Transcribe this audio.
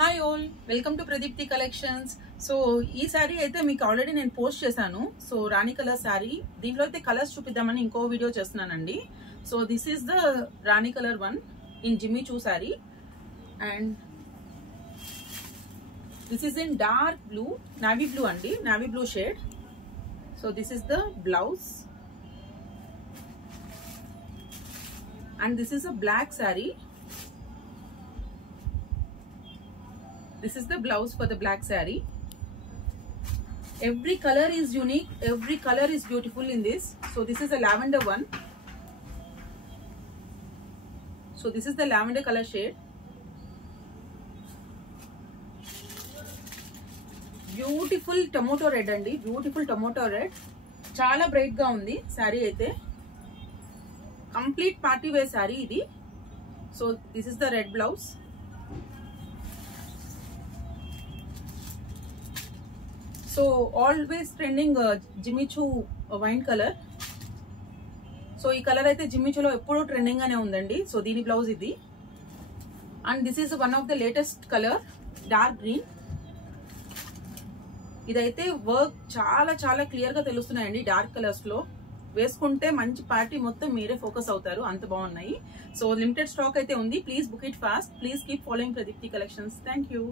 Hi all, welcome to Pradeepti collections. So ఈ శారీ అయితే మీకు ఆల్రెడీ నేను పోస్ట్ చేశాను. సో రాణి కలర్ శారీ, దీంట్లో అయితే కలర్స్ చూపిద్దామని ఇంకో వీడియో చేస్తున్నానండి. So this is the rani colour one in Jimmy Choo sari, and this is in dark blue, navy blue అండి, navy blue shade. So this is the blouse, and this is a black sari. This is the blouse for the black saree. Every color is unique, every color is beautiful in this. So this is a lavender one. So this is the lavender color shade. Beautiful tomato red andi, beautiful tomato red. Chala bright ga undi saree aithe. Complete party wear saree idi. So this is the red blouse. So always trending Jimmy Choo wine colour. So ఈ colour అయితే జిమ్మిచూలో ఎప్పుడూ trending గానే ఉందండి. So దీని blouse ఇది, and this is one of the latest colour, dark green. ఇదైతే work చాలా చాలా క్లియర్ గా తెలుస్తున్నాయండి. డార్క్ కలర్స్ లో వేసుకుంటే మంచి పార్టీ మొత్తం మీరే ఫోకస్ అవుతారు, అంత బాగున్నాయి. సో లిమిటెడ్ స్టాక్ అయితే ఉంది. Please book it fast. Please keep following Pradeepti collections. Thank you.